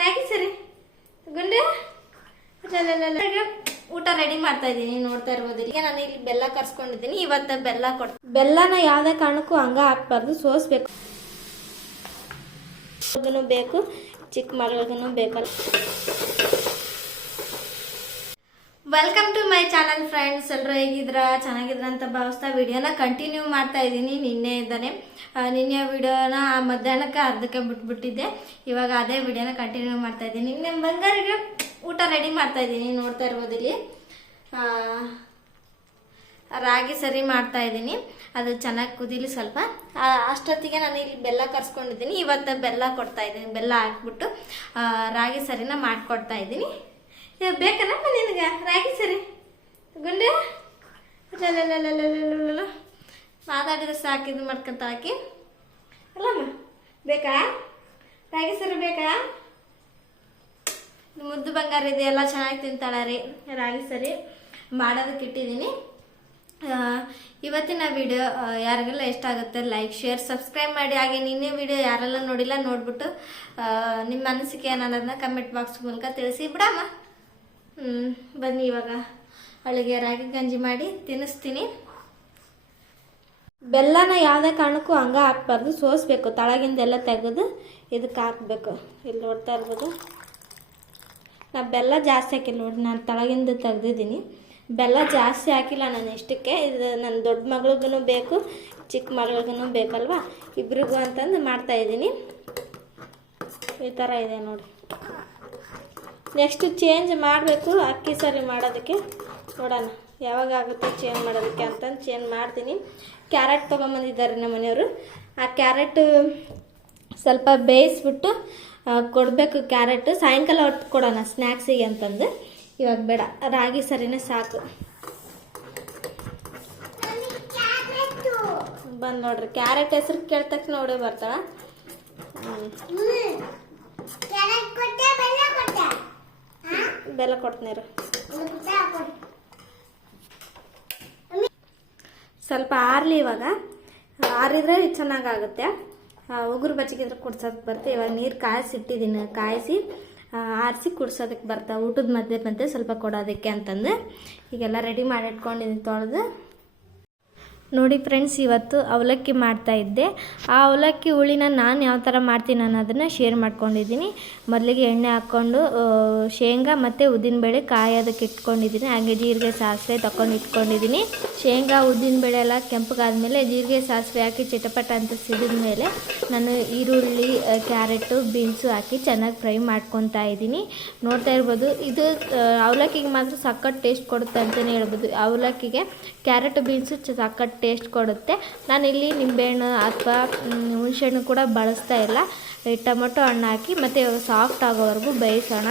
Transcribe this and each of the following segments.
ರಾಗಿ ಸರಿ. ಗುಂಡೆ? ಊಟ ರೆಡಿ ಮಾಡ್ತಾ ಇದ್ದೀನಿ, ನೋಡ್ತಾ ಇರ್ಬೋದು. ಈಗ ನಾನು ಇಲ್ಲಿ ಬೆಲ್ಲ ಕರ್ಸ್ಕೊಂಡಿದ್ದೀನಿ, ಇವತ್ತು ಬೆಲ್ಲ ಕೊಡ್ ಬೆಲ್ಲನ ಯಾವುದೇ ಕಾರಣಕ್ಕೂ ಹಂಗ ಹಾಕ್ಬಾರ್ದು, ಸೋಸ್ಬೇಕು. ಬೇಕು, ಚಿಕ್ಕ ಮಗಳಿಗೂ ಬೇಕಲ್ಲ welcome to my channel friends ಎಲ್ಲರೂ ಹೇಗಿದ್ರ ಚೆನ್ನಾಗಿದ್ರ ಅಂತ ಭಾವಿಸ್ತಾ ವಿಡಿಯೋನ ಕಂಟಿನ್ಯೂ ಮಾಡ್ತಾ ಇದ್ದೀನಿ ನಿನ್ನೆ ಇದ್ದಾನೆ ನಿನ್ನೆ ವಿಡಿಯೋನ ಮಧ್ಯಾಹ್ನಕ್ಕೆ ಅರ್ಧಕ್ಕೆ ಬಿಟ್ಬಿಟ್ಟಿದ್ದೆ. ಇವಾಗ ಅದೇ ವಿಡಿಯೋನ ಕಂಟಿನ್ಯೂ ಮಾಡ್ತಾ ಇದ್ದೀನಿ. ನಿಮ್ಮ ಬಂಗಾರಿಗೆ ಊಟ ರೆಡಿ ಮಾಡ್ತಾ ಇದ್ದೀನಿ. ನೋಡ್ತಾ ಇರ್ಬೋದು ಇಲ್ಲಿ ರಾಗಿ ಸರಿ ಮಾಡ್ತಾ ಇದ್ದೀನಿ. ಅದು ಚೆನ್ನಾಗಿ ಕುದೀಲಿ ಸ್ವಲ್ಪ. ಅಷ್ಟೊತ್ತಿಗೆ ನಾನು ಇಲ್ಲಿ ಬೆಲ್ಲ ಕರ್ಸ್ಕೊಂಡಿದ್ದೀನಿ. ಇವತ್ತು ಬೆಲ್ಲ ಕೊಡ್ತಾ ಇದ್ದೀನಿ. ಬೆಲ್ಲ ಹಾಕ್ಬಿಟ್ಟು ರಾಗಿ ಸರಿನ ಮಾಡಿಕೊಡ್ತಾ ಇದ್ದೀನಿ. ಬೇಕನಪ್ಪ ನಿನಗೆ? ರಾಗಿ ಲಲ್ಲ ಮಾತಾಡಿದ್ರೆ ಇದು ಮಾಡ್ಕೊಂತ ಹಾಕಿ. ಅಲ್ಲಮ್ಮ, ಬೇಕಾ? ರಾಗಿ ಸರಿ ಬೇಕಾ? ಮುದ್ದು ಬಂಗಾರ ಇದೆ, ಎಲ್ಲ ಚೆನ್ನಾಗಿ ತಿಂತಾಳೆ ರೀ ರಾಗಿ ಸರಿ. ಮಾಡೋದಕ್ಕೆ ಇಟ್ಟಿದ್ದೀನಿ. ಇವತ್ತಿನ ವಿಡಿಯೋ ಯಾರಿಗೆಲ್ಲ ಇಷ್ಟ ಆಗುತ್ತೆ ಲೈಕ್ ಶೇರ್ ಸಬ್ಸ್ಕ್ರೈಬ್ ಮಾಡಿ. ಹಾಗೆ ನಿನ್ನೆ ವಿಡಿಯೋ ಯಾರೆಲ್ಲ ನೋಡಿಲ್ಲ, ನೋಡ್ಬಿಟ್ಟು ನಿಮ್ಮ ಅನಿಸಿಕೆ ಏನನ್ನೋದನ್ನ ಕಮೆಂಟ್ ಬಾಕ್ಸ್ ಮೂಲಕ ತಿಳಿಸಿ. ಬಿಡಮ್ಮ. ಹ್ಞೂ ಬನ್ನಿ ಇವಾಗ. ಅವಳಿಗೆ ರಾಗಿ ಗಂಜಿ ಮಾಡಿ ತಿನ್ನಿಸ್ತೀನಿ. ಬೆಲ್ಲನ ಯಾವುದೇ ಕಾರಣಕ್ಕೂ ಹಂಗ ಹಾಕ್ಬಾರ್ದು. ಸೋಸ್ಬೇಕು. ತಳಗಿಂದೆಲ್ಲ ತೆಗೆದು ಇದಕ್ಕೆ ಹಾಕ್ಬೇಕು. ಇಲ್ಲಿ ನೋಡ್ತಾ ಇರ್ಬೋದು. ನಾ ಬೆಲ್ಲ ಜಾಸ್ತಿ ಹಾಕಿಲ್ಲ ನೋಡಿ ನಾನು ತಳಗಿಂದ ತೆಗ್ದಿದ್ದೀನಿ. ಬೆಲ್ಲ ಜಾಸ್ತಿ ಹಾಕಿಲ್ಲ ನಾನು ಇಷ್ಟಕ್ಕೆ. ಇದು ನನ್ನ ದೊಡ್ಡ ಮಗಳಿಗೂ ಬೇಕು, ಚಿಕ್ಕ ಮಗಳಿಗೂ ಬೇಕಲ್ವಾ? ಇಬ್ಬರಿಗೂ ಅಂತಂದು ಮಾಡ್ತಾ ಇದ್ದೀನಿ. ಈ ಥರ ಇದೆ ನೋಡಿ ನೆಕ್ಸ್ಟ್ ಚೇಂಜ್ ಮಾಡಬೇಕು, ಅಕ್ಕಿ ಸರಿ ಮಾಡೋದಕ್ಕೆ. ನೋಡೋಣ. ಯಾವಾಗ ಆಗುತ್ತೆ ಚೇಂಜ್ ಮಾಡೋದಕ್ಕೆ ಅಂತಂದು ಚೇಂಜ್ ಮಾಡ್ತೀನಿ. ಕ್ಯಾರೆಟ್ ತೊಗೊಂಬಂದಿದ್ದಾರೆ ನಮ್ಮ ಮನೆಯವರು. ಆ ಕ್ಯಾರೆಟ್ ಸ್ವಲ್ಪ ಬೇಯಿಸ್ಬಿಟ್ಟು ಕೊಡಬೇಕು ಕ್ಯಾರೆಟ್ ಸಾಯಂಕಾಲ ಹೊಟ್ಟು ಕೊಡೋಣ ಸ್ನ್ಯಾಕ್ಸಿಗೆ ಅಂತಂದು. ಇವಾಗ ಬೇಡ. ರಾಗಿ ಸರಿನೇ ಸಾಕು. ಬಂದು ನೋಡ್ರಿ. ಕ್ಯಾರೆಟ್ ಹೆಸರು ಕೇಳಿದ ತಕ್ಷಣ ನೋಡಿ ಬರ್ತಾಳ. ಬೆಲ್ಲ ಕೊಡ್ತೀನಿ ಸ್ವಲ್ಪ ಆರ್ಲಿ ಇವಾಗ. ಆರಿದ್ರೆ ಚೆನ್ನಾಗಾಗುತ್ತೆ. ಉಗುರು ಬಚ್ಚಿಗಿದ್ರೆ ಕುಡ್ಸೋದಕ್ಕೆ ಬರುತ್ತೆ ಇವಾಗ ನೀರು ಕಾಯಿಸಿಟ್ಟಿದ್ದೀನಿ ಕಾಯಿಸಿ ಆರಿಸಿ ಕುಡ್ಸೋದಕ್ಕೆ ಬರ್ತಾ. ಊಟದ ಮಧ್ಯೆ ಮಧ್ಯೆ ಸ್ವಲ್ಪ ಕೊಡೋದಕ್ಕೆ ಅಂತಂದು. ಈಗೆಲ್ಲ ರೆಡಿ ಮಾಡಿ ಇಟ್ಕೊಂಡಿದ್ದೀನಿ ತೊಳೆದು. ನೋಡಿ ಫ್ರೆಂಡ್ಸ್ ಇವತ್ತು ಅವಲಕ್ಕಿ ಮಾಡ್ತಾ ಇದ್ದೆ. ಆ ಅವಲಕ್ಕಿ ಹುಳಿನ ನಾನು ಯಾವ ಥರ ಮಾಡ್ತೀನಿ ಅನ್ನೋದನ್ನು ಶೇರ್ ಮಾಡ್ಕೊಂಡಿದ್ದೀನಿ. ಮೊದಲಿಗೆ ಎಣ್ಣೆ ಹಾಕ್ಕೊಂಡು ಶೇಂಗಾ ಮತ್ತು ಉದ್ದಿನಬೇಳೆ ಕಾಯೋದಕ್ಕೆ ಇಟ್ಕೊಂಡಿದ್ದೀನಿ. ಹಾಗೆ ಜೀರಿಗೆ, ಸಾಸಿವೆ ತಗೊಂಡು ಇಟ್ಕೊಂಡಿದ್ದೀನಿ. ಶೇಂಗಾ, ಉದ್ದಿನಬೇಳೆ ಎಲ್ಲ ಕೆಂಪಗಾದ್ಮೇಲೆ ಜೀರಿಗೆ, ಸಾಸಿವೆ ಹಾಕಿ ಚಿಟಪಟ ಅಂತ ಸಿಡಿದ ಮೇಲೆ ನಾನು ಈರುಳ್ಳಿ ಕ್ಯಾರೆಟು, ಬೀನ್ಸು ಹಾಕಿ ಚೆನ್ನಾಗಿ ಫ್ರೈ ಮಾಡ್ಕೊತಾ ಇದ್ದೀನಿ. ನೋಡ್ತಾ ಇರ್ಬೋದು, ಇದು ಅವಲಕ್ಕಿಗೆ ಮಾತ್ರ ಸಖತ್ ಟೇಸ್ಟ್ ಕೊಡುತ್ತೆ ಅಂತಲೇ ಹೇಳ್ಬೋದು. ಅವಲಕ್ಕಿಗೆ ಕ್ಯಾರೆಟ್, ಬೀನ್ಸು ಸಖತ್ ಟೇಸ್ಟ್ ಕೊಡುತ್ತೆ. ನಾನಿಲ್ಲಿ ನಿಂಬೆಹಣ್ಣು ಅಥವಾ ಹುಣಸೆಹಣ್ಣು ಕೂಡ ಬಳಸ್ತಾ ಇಲ್ಲ. ಟೊಮೊಟೊ ಹಣ್ಣು ಹಾಕಿ ಮತ್ತು ಸಾಫ್ಟ್ ಆಗೋವರೆಗೂ ಬೇಯಿಸೋಣ.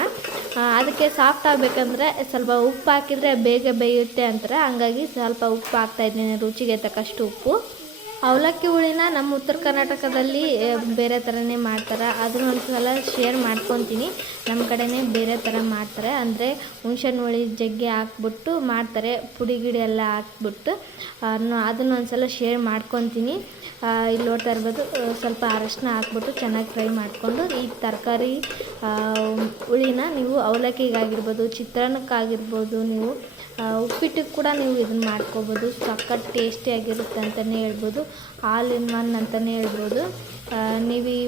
ಅದಕ್ಕೆ ಸಾಫ್ಟ್ ಆಗಬೇಕಂದ್ರೆ ಸ್ವಲ್ಪ ಉಪ್ಪು ಹಾಕಿದರೆ ಬೇಗ ಬೇಯುತ್ತೆ ಅಂತಾರೆ. ಹಂಗಾಗಿ ಸ್ವಲ್ಪ ಉಪ್ಪು ಹಾಕ್ತಾಯಿದ್ದೀನಿ ರುಚಿಗೆ ತಕ್ಕಷ್ಟು ಉಪ್ಪು. ಅವಲಕ್ಕಿ ಹುಳಿನ ನಮ್ಮ ಉತ್ತರ ಕರ್ನಾಟಕದಲ್ಲಿ ಬೇರೆ ಥರನೇ ಮಾಡ್ತಾರೆ. ಅದನ್ನ ಒಂದು ಸಲ ಶೇರ್ ಮಾಡ್ಕೊತೀನಿ. ನಮ್ಮ ಕಡೆನೇ ಬೇರೆ ಥರ ಮಾಡ್ತಾರೆ. ಅಂದರೆ ಹುಣ್ಸೆಹಣ್ಣು ಹುಳಿ ಜಗ್ಗಿ ಹಾಕ್ಬಿಟ್ಟು ಮಾಡ್ತಾರೆ. ಪುಡಿ ಗಿಡಿ ಎಲ್ಲ ಹಾಕ್ಬಿಟ್ಟು ಅದನ್ನ ಒಂದು ಸಲ ಶೇರ್ ಮಾಡ್ಕೊತೀನಿ ಇಲ್ಲಿ ನೋಡ್ತಾ ಇರ್ಬೋದು ಸ್ವಲ್ಪ ಅರಶಿನ ಹಾಕ್ಬಿಟ್ಟು ಚೆನ್ನಾಗಿ ಫ್ರೈ ಮಾಡಿಕೊಂಡು, ಈ ತರಕಾರಿ ಹುಳಿನ ನೀವು ಅವಲಕ್ಕಿಗಾಗಿರ್ಬೋದು, ಚಿತ್ರಾನ್ನಕ್ಕಾಗಿರ್ಬೋದು ನೀವು ಉಪ್ಪಿಟ್ಟಿಗೆ ಕೂಡ ನೀವು ಇದನ್ನ ಮಾಡ್ಕೋಬೋದು. ಸಖತ್ ಟೇಸ್ಟಿಯಾಗಿರುತ್ತೆ ಅಂತಲೇ ಹೇಳ್ಬೋದು. ಆಲ್ ಇನ್ ಒನ್ ಅಂತಲೇ ಹೇಳ್ಬೋದು. ನೀವು ಈ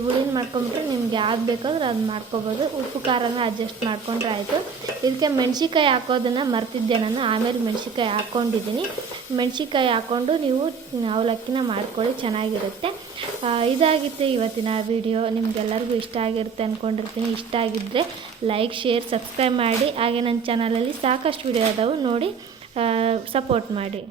ಮಾಡ್ಕೊಂಬಿಟ್ರೆ ನಿಮ್ಗೆ ಯಾವ್ದು ಬೇಕಾದ್ರೆ ಅದು ಮಾಡ್ಕೋಬೋದು. ಉಪ್ಪು ಖಾರನ ಅಡ್ಜಸ್ಟ್ ಮಾಡ್ಕೊಂಡ್ರೆ ಆಯಿತು. ಇದಕ್ಕೆ ಮೆಣ್ಸಿಕಾಯಿ ಹಾಕೋದನ್ನು ಮರ್ತಿದ್ದೆ ನಾನು. ಆಮೇಲೆ ಮೆಣ್ಸಿಕಾಯಿ ಹಾಕ್ಕೊಂಡಿದ್ದೀನಿ ಮೆಣ್ಸಿಕಾಯಿ ಹಾಕ್ಕೊಂಡು ನೀವು ಅವಲಕ್ಕಿನ ಮಾಡ್ಕೊಳ್ಳಿ, ಚೆನ್ನಾಗಿರುತ್ತೆ. ಇದಾಗಿತ್ತು ಇವತ್ತಿನ ವಿಡಿಯೋ ನಿಮಗೆಲ್ಲರಿಗೂ ಇಷ್ಟ ಆಗಿರುತ್ತೆ ಅಂದ್ಕೊಂಡಿರ್ತೀನಿ ಇಷ್ಟ ಆಗಿದ್ದರೆ ಲೈಕ್ ಶೇರ್ ಸಬ್ಸ್ಕ್ರೈಬ್ ಮಾಡಿ. ಹಾಗೆ ನನ್ನ ಚಾನಲಲ್ಲಿ ಸಾಕಷ್ಟು ವಿಡಿಯೋ ಅದಾವು. ನೋಡಿ ಸಪೋರ್ಟ್ ಮಾಡಿ.